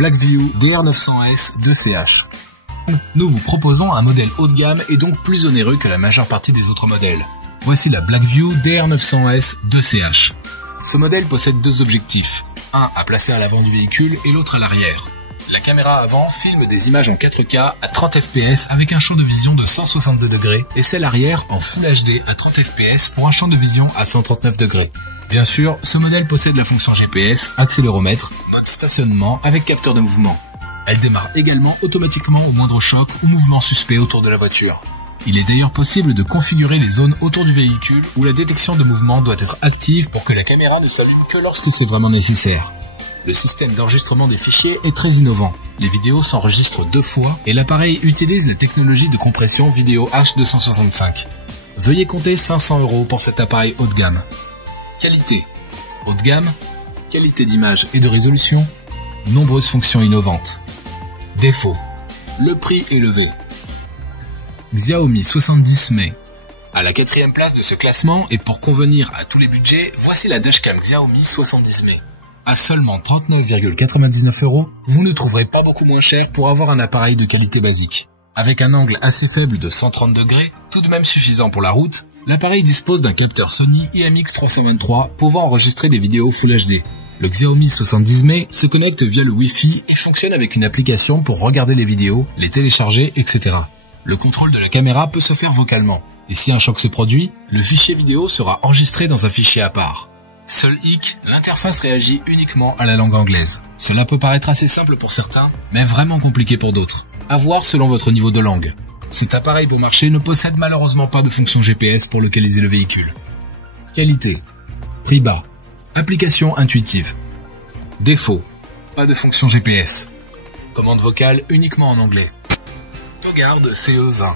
Blackview DR900S de CH. Nous vous proposons un modèle haut de gamme et donc plus onéreux que la majeure partie des autres modèles. Voici la Blackview DR900S de CH. Ce modèle possède deux objectifs, un à placer à l'avant du véhicule et l'autre à l'arrière. La caméra avant filme des images en 4K à 30 fps avec un champ de vision de 162 degrés et celle arrière en Full HD à 30 fps pour un champ de vision à 139 degrés. Bien sûr, ce modèle possède la fonction GPS, accéléromètre, mode stationnement avec capteur de mouvement. Elle démarre également automatiquement au moindre choc ou mouvement suspect autour de la voiture. Il est d'ailleurs possible de configurer les zones autour du véhicule où la détection de mouvement doit être active pour que la caméra ne s'allume que lorsque c'est vraiment nécessaire. Le système d'enregistrement des fichiers est très innovant. Les vidéos s'enregistrent 2 fois et l'appareil utilise la technologie de compression vidéo H265. Veuillez compter 500 € pour cet appareil haut de gamme. Qualité. Haut de gamme, qualité d'image et de résolution, nombreuses fonctions innovantes. Défaut. Le prix élevé. Xiaomi 70 Mai. À la 4e place de ce classement et pour convenir à tous les budgets, voici la dashcam Xiaomi 70 Mai. À seulement 39,99 €, vous ne trouverez pas beaucoup moins cher pour avoir un appareil de qualité basique. Avec un angle assez faible de 130 degrés, tout de même suffisant pour la route, l'appareil dispose d'un capteur Sony IMX323 pouvant enregistrer des vidéos Full HD. Le Xiaomi 70 Mai se connecte via le Wi-Fi et fonctionne avec une application pour regarder les vidéos, les télécharger, etc. Le contrôle de la caméra peut se faire vocalement. Et si un choc se produit, le fichier vidéo sera enregistré dans un fichier à part. Seul hic, l'interface réagit uniquement à la langue anglaise. Cela peut paraître assez simple pour certains, mais vraiment compliqué pour d'autres. À voir selon votre niveau de langue. Cet appareil bon marché ne possède malheureusement pas de fonction GPS pour localiser le véhicule. Qualité. Prix bas. Application intuitive. Défaut. Pas de fonction GPS. Commande vocale uniquement en anglais. Togard CE20.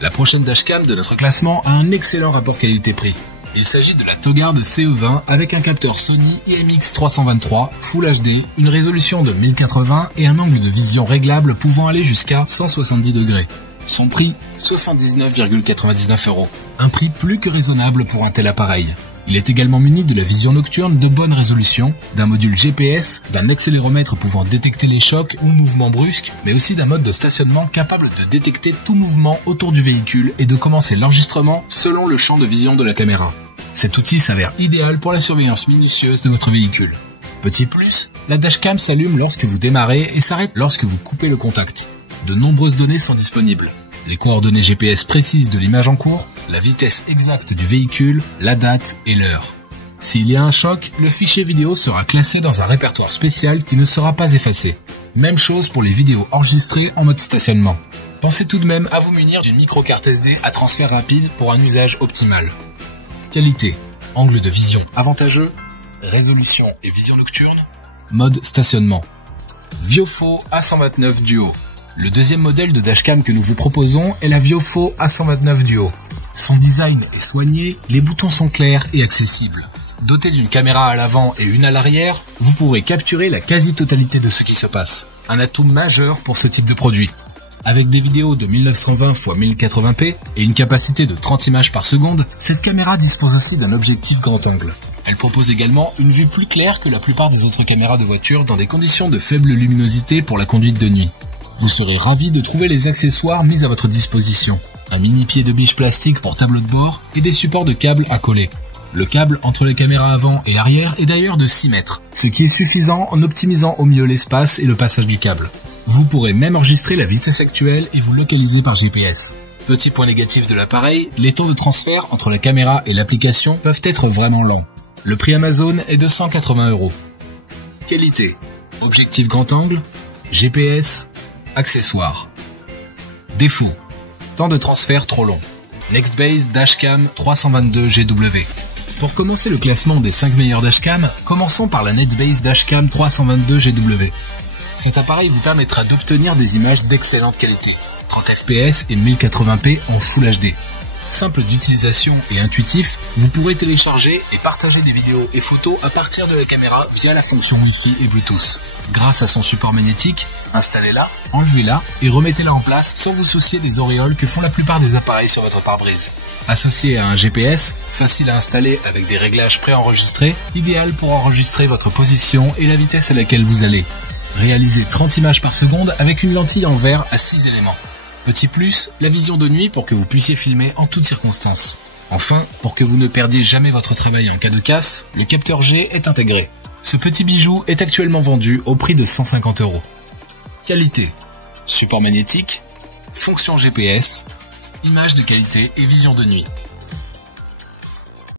La prochaine dashcam de notre classement a un excellent rapport qualité-prix. Il s'agit de la Togard CE20 avec un capteur Sony IMX323 Full HD, une résolution de 1080 et un angle de vision réglable pouvant aller jusqu'à 170 degrés. Son prix, 79,99 €. Un prix plus que raisonnable pour un tel appareil. Il est également muni de la vision nocturne de bonne résolution, d'un module GPS, d'un accéléromètre pouvant détecter les chocs ou mouvements brusques, mais aussi d'un mode de stationnement capable de détecter tout mouvement autour du véhicule et de commencer l'enregistrement selon le champ de vision de la caméra. Cet outil s'avère idéal pour la surveillance minutieuse de votre véhicule. Petit plus, la dashcam s'allume lorsque vous démarrez et s'arrête lorsque vous coupez le contact. De nombreuses données sont disponibles. Les coordonnées GPS précises de l'image en cours, la vitesse exacte du véhicule, la date et l'heure. S'il y a un choc, le fichier vidéo sera classé dans un répertoire spécial qui ne sera pas effacé. Même chose pour les vidéos enregistrées en mode stationnement. Pensez tout de même à vous munir d'une micro-carte SD à transfert rapide pour un usage optimal. Qualité, angle de vision avantageux, résolution et vision nocturne, mode stationnement. Viofo A129 Duo. Le deuxième modèle de dashcam que nous vous proposons est la Viofo A129 Duo. Son design est soigné, les boutons sont clairs et accessibles. Doté d'une caméra à l'avant et une à l'arrière, vous pourrez capturer la quasi-totalité de ce qui se passe. Un atout majeur pour ce type de produit. Avec des vidéos de 1920 x 1080p et une capacité de 30 images par seconde, cette caméra dispose aussi d'un objectif grand angle. Elle propose également une vue plus claire que la plupart des autres caméras de voiture dans des conditions de faible luminosité pour la conduite de nuit. Vous serez ravi de trouver les accessoires mis à votre disposition. Un mini pied de biche plastique pour tableau de bord et des supports de câbles à coller. Le câble entre les caméras avant et arrière est d'ailleurs de 6 mètres, ce qui est suffisant en optimisant au mieux l'espace et le passage du câble. Vous pourrez même enregistrer la vitesse actuelle et vous localiser par GPS. Petit point négatif de l'appareil, les temps de transfert entre la caméra et l'application peuvent être vraiment lents. Le prix Amazon est de 180 €. Qualité. Objectif grand angle, GPS, accessoires. Défaut. Temps de transfert trop long. Nextbase Dashcam 322 GW. Pour commencer le classement des 5 meilleurs dashcams, commençons par la Nextbase Dashcam 322 GW. Cet appareil vous permettra d'obtenir des images d'excellente qualité, 30 fps et 1080p en Full HD. Simple d'utilisation et intuitif, vous pourrez télécharger et partager des vidéos et photos à partir de la caméra via la fonction Wi-Fi et Bluetooth. Grâce à son support magnétique, installez-la, enlevez-la et remettez-la en place sans vous soucier des auréoles que font la plupart des appareils sur votre pare-brise. Associé à un GPS, facile à installer avec des réglages préenregistrés, idéal pour enregistrer votre position et la vitesse à laquelle vous allez. Réalisez 30 images par seconde avec une lentille en verre à 6 éléments. Petit plus, la vision de nuit pour que vous puissiez filmer en toutes circonstances. Enfin, pour que vous ne perdiez jamais votre travail en cas de casse, le capteur G est intégré. Ce petit bijou est actuellement vendu au prix de 150 €. Qualité: support magnétique, fonction GPS, image de qualité et vision de nuit.